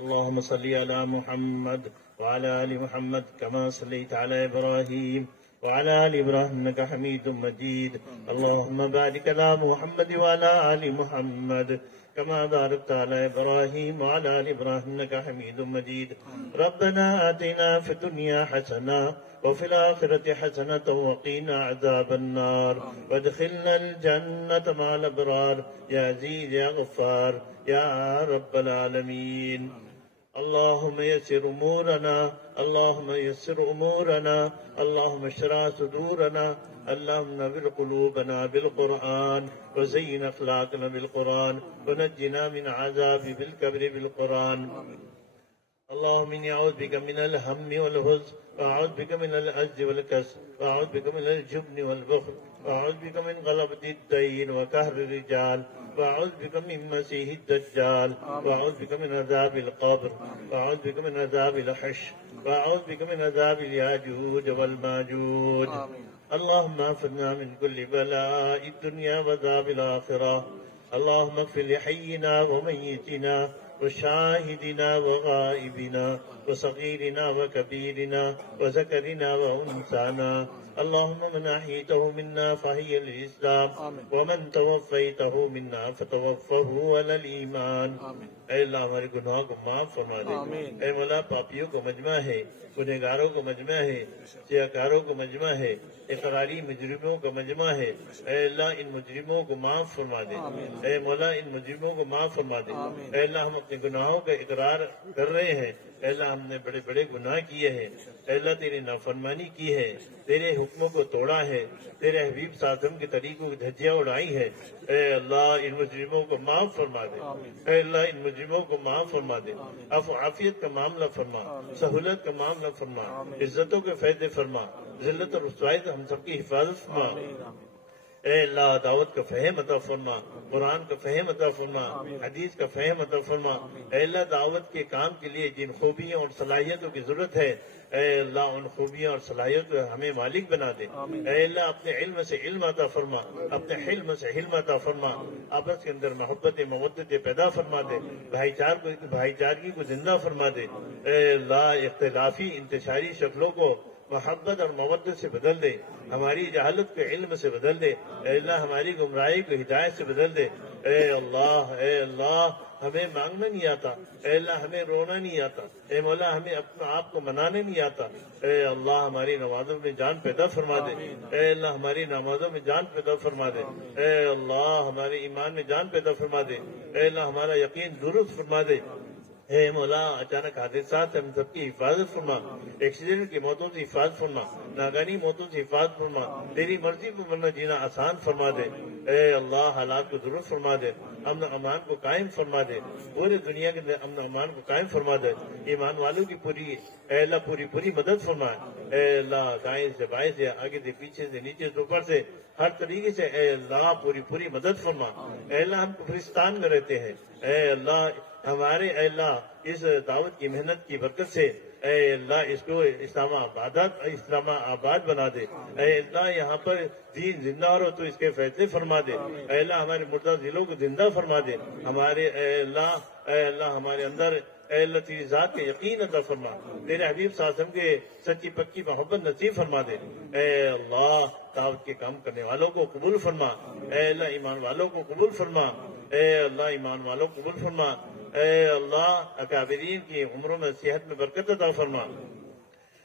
اللهم صل على محمد وعلى آل محمد كما صليت على إبراهيم وعلى آل إبراهيم إنك حميد مجيد. اللهم بارك على محمد وعلى آل محمد كما باركت على إبراهيم وعلى آل إبراهيم إنك حميد مجيد. ربنا آتنا في الدنيا حسنة وفي الآخرة حسنة وقنا عذاب النار وادخلنا الجنة مع الأبرار يا عزيز يا غفار يا رب العالمين. اللهم يسر أمورنا، اللهم يسر أمورنا، اللهم اشرح صدورنا، اللهم نور قلوبنا بالقرآن وزين أخلاقنا بالقرآن ونجنا من عذاب بالكبر بالقرآن. اللهم إني أعوذ بك من الهم والحزن وأعوذ بك من العجز والكسل وأعوذ بك من الجبن والبخل وأعوذ بك من غلبة الدين وقهر الرجال وأعوذ بك من مسيح الدجال وأعوذ بك من عذاب القبر وأعوذ بك من عذاب الحشر وأعوذ بك من عذاب الياجوج والماجوج. اللهم اغفرنا من كل بلاء الدنيا وعذاب الآخرة. اللهم اغفر لحينا وميتنا وشاهدنا وغائبنا وصغيرنا وكبيرنا وذكرنا وأنثانا. اللهم من أحييته منا فحي الإسلام ومن توفيته منا فتوفه على الإيمان. اے اللہ ہمارے گناہوں کو معاف فرما دے. اے مولا پاپیوں کو مجمع ہے، گنہگاروں کو مجمع ہے، سیاکاروں کو مجمع ہے، اقراری مجرموں کا مجمع ہے. اے اللہ ان مجرموں کو معاف فرما دے. اے مولا ان مجرموں کو معاف فرما دے. اے اللہ ہم اپنے گناہوں کا اقرار کر رہے ہیں. اے اللہ ہم نے بڑے بڑے گناہ کیے ہیں. اے اللہ تیری نافرمانی کی ہے، تیرے حکموں کو توڑا ہے، تیرے حبیب صلی اللہ علیہ وسلم کے طریقوں کی دھجیاں اڑائی ہے. اے اللہ ان مجرموں کو معاف فرما دے. اے اللہ ان مجرموں کو معاف فرما دے. عفو عافیت کا معاملہ فرما، سہولت کا معاملہ فرما، عزتوں کے فائدے فرما، ذلت اور رسوائی سے ہم سب کی حفاظت فرما. اے اللہ دعوت کا فہم عطا فرما، قرآن کا فہم عطا فرما، حدیث کا فہم عطا فرما. اے اللہ دعوت کے کام کے لیے جن خوبیوں اور صلاحیتوں کی ضرورت ہے، اے اللہ ان خوبیوں اور صلاحیتوں کو ہمیں مالک بنا دے. اے اللہ اپنے علم سے علم عطا فرما، اپنے حلم سے حلم عطا فرما. آپس کے اندر محبت مودت پیدا فرما دے، بھائی چارگی کو زندہ فرما دے. اے اللہ اختلافی انتشاری شکلوں کو محبت اور مودت سے بدل دے. ہماری جہالت کو علم سے بدل دے. اے اللہ ہماری گمراہی کو ہدایت سے بدل دے. اے اللہ ہمیں مانگنا نہیں آتا. اے اللہ ہمیں رونا نہیں آتا. اے مولا ہمیں اپنا آپ کو منانے نہیں آتا. اے اللہ ہماری نمازوں میں جان پیدا فرما دے. اے اللہ ہماری نمازوں میں جان پیدا فرما دے. اے اللہ ہمارے ایمان میں جان پیدا فرما دے. اے اللہ ہمارا یقین درست فرما دے. اے مولا اچانک حادثات سے ہم سب کی حفاظت فرما، ایکسیڈنٹ کی موتوں سے حفاظت فرما، ناگانی موتوں سے حفاظت فرما. تیری مرضی کو مرنا جینا آسان فرما دے. اے اللہ حالات کو درست فرما دے، امن و امان کو قائم فرما دے. پورے دنیا کے امن و امان کو قائم فرما دے. ایمان والوں کی اے اللہ پوری مدد فرما. اے اللہ دائیں سے بائیں سے، آگے سے پیچھے سے، نیچے سے اوپر سے، ہر طریقے سے اے اللہ پوری مدد فرما. اے اللہ ہم کفرستان میں رہتے ہیں. اے اللہ ہمارے اے اللہ اس دعوت کی محنت کی برکت سے اے اللہ اس کو اسلام آباد بنا دے. اے اللہ یہاں پر دین زندہ ہو تو اس کے فیصلے فرما دے. اے اللہ ہمارے مردہ دلوں کو زندہ فرما دے. ہمارے اے اللہ ہمارے اندر اے اللہ تیری ذات کے یقین عطا فرما. تیرے حبیب صلی اللہ علیہ وسلم کے سچی پکی محبت نصیب فرما دے. اے اللہ دعوت کے کام کرنے والوں کو قبول فرما. اے اللہ ایمان والوں کو قبول فرما. اے اللہ ایمان والوں کو قبول فرما. اے اللہ اکابرین کی عمروں میں صحت میں برکت عطا فرما.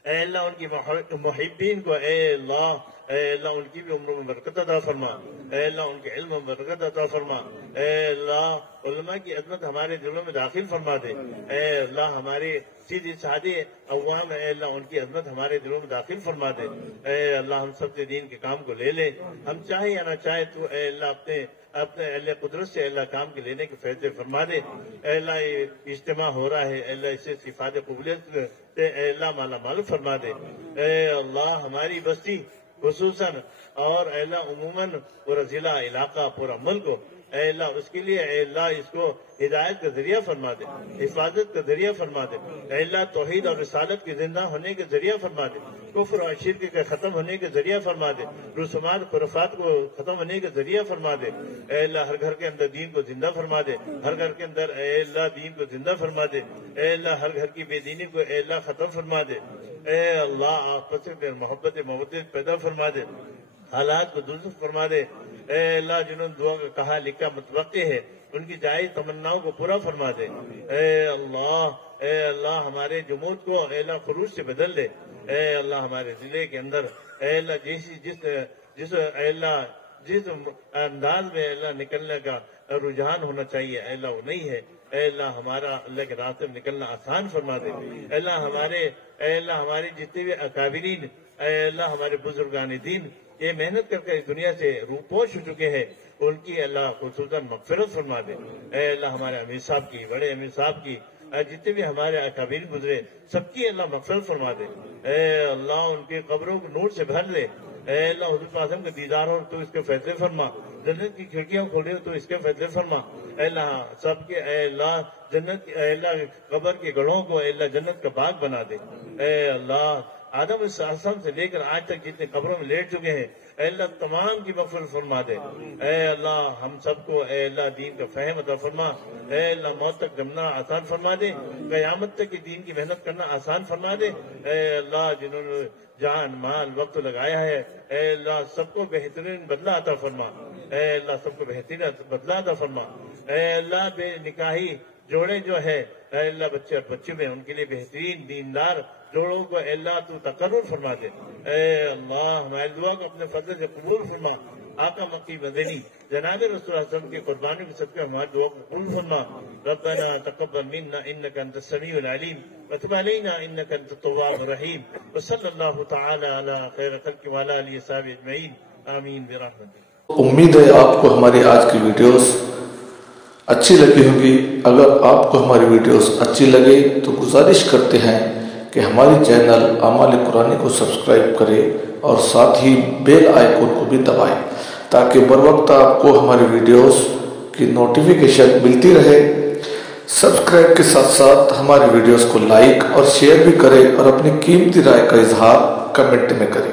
اے اللہ ان کی محبین کو اے اللہ ان کی بھی عمروں میں برکت عطا فرما. اے اللہ ان کے علم میں برکت عطا فرما. اے اللہ علماء کی عظمت ہمارے دلوں میں داخل فرما دے. اے اللہ ہمارے سیدھے سادے عوام اے اللہ ان کی عظمت ہمارے دلوں میں داخل فرما دے. اے اللہ ہم سب سے دین کے کام کو لے لے. ہم چاہے یا نہ چاہے تو اے اللہ اپنے اہل قدرت سے اللہ کام کے لینے کے فیصلے فرما دے. اے اللہ یہ اجتماع ہو رہا ہے، اے اللہ اسے صفات قبولیت سے اے اللہ مالا مال فرما دے. اے اللہ ہماری بستی خصوصاً اور اے اللہ عموماً پورا ضلع علاقہ پورا ملک اے اللہ اس کے لیے اے اللہ اس کو ہدایت کا ذریعہ فرما دے، حفاظت کا ذریعہ فرما دے، اے اللہ توحید اور رسالت کے زندہ ہونے کے ذریعہ فرما دے، کفر اور شرک کے ختم ہونے کے ذریعہ فرما دے، رسومات خرافات کو ختم ہونے کے ذریعہ فرما دے، اے اللہ ہر گھر کے اندر دین کو زندہ فرما دے، ہر گھر کے اندر اے اللہ دین کو زندہ فرما دے، اے اللہ ہر گھر کی بے دینی کو اے اللہ ختم فرما دے، اے اللہ آپس میں محبت محبت پیدا فرما دے، حالات کو درست فرما دے، اے اللہ جنہوں نے دعا کا کہا لکھا متوقع ہے ان کی جائز تمناؤں کو پورا فرما دے، اے اللہ ہمارے جمود کو اے اللہ خروج سے بدل دے، اے اللہ ہمارے ضلع کے اندر اے اللہ جس انداز میں اے اللہ نکلنے کا رجحان ہونا چاہیے اے اللہ وہ نہیں ہے، اے اللہ ہمارا اللہ کے راستے میں نکلنا آسان فرما دے، اے اللہ ہمارے جتنے بھی اکابرین اے اللہ ہمارے بزرگان دین یہ محنت کر کے اس دنیا سے روپوش ہو چکے ہیں ان کی اللہ خصوصاً مغفرت فرما دے، اے اللہ ہمارے امیر صاحب کی بڑے امیر صاحب کی جتنے بھی ہمارے اکابرین گزرے سب کی اللہ مغفرت فرما دے، اے اللہ ان کی قبروں کو نور سے بھر لے، اے اللہ حضور اعظم کا دیدار ہو تو اس کے فیصلے فرما، جنت کی کھڑکیاں کھولے ہو تو اس کے فیصلے فرما، اے اللہ سب کے اے اللہ جنت اے اللہ قبر کے گڑھوں کو اے اللہ جنت کا باغ بنا دے، اے اللہ آدم السلام سے لے کر آج تک جتنے قبروں میں لیٹ چکے ہیں اے اللہ تمام کی مغفرت فرما دے، اے اللہ ہم سب کو اے اللہ دین کا فہم عطا فرما، اے اللہ موت تک جمنا آسان فرما دے، قیامت تک کی دین کی محنت کرنا آسان فرما دے، اے اللہ جنہوں نے جان مال وقت لگایا ہے اے اللہ سب کو بہترین بدلہ عطا فرما، اے اللہ سب کو بہترین بدلہ عطا فرما، اے اللہ بے نکاحی جوڑے جو ہے اے اللہ بچے اور بچے میں ان کے لیے بہترین دیندار جوڑوں کو اے اللہ تو تقرر فرما دے، اے اللہ ہماری دعا کو اپنے فضل سے قبول فرما، آقا مکی مدنی جناب رسول اللہ صلی اللہ علیہ وسلم کی قربانیوں کے صدقے ہماری دعا کو قبول فرما، ربنا تقبل منا انك انت السميع العليم وتب علينا انك انت التواب الرحيم وصلی اللہ تعالی علی خیر خلق وعلى آلہ وصحبہ اجمعین آمین برحمتک۔ امید ہے آپ کو ہماری آج کی ویڈیوز اچھی لگی ہوگی۔ اگر آپ کو ہماری ویڈیوز اچھی لگے تو گزارش کرتے ہیں کہ ہماری چینل اعمال قرآنی کو سبسکرائب کرے اور ساتھ ہی بیل آئیکن کو بھی دبائیں تاکہ بر وقت آپ کو ہماری ویڈیوز کی نوٹیفیکیشن ملتی رہے۔ سبسکرائب کے ساتھ ساتھ ہماری ویڈیوز کو لائک اور شیئر بھی کریں اور اپنی قیمتی رائے کا اظہار کمنٹ میں کریں۔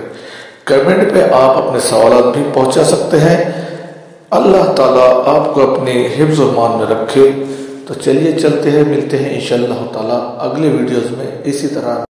کمنٹ پہ آپ اپنے سوالات بھی پہنچا سکتے ہیں۔ اللہ تعالیٰ آپ کو اپنے حفظ و امان میں رکھے۔ تو چلیے چلتے ہیں، ملتے ہیں انشاءاللہ تعالیٰ اگلے ویڈیوز میں اسی طرح۔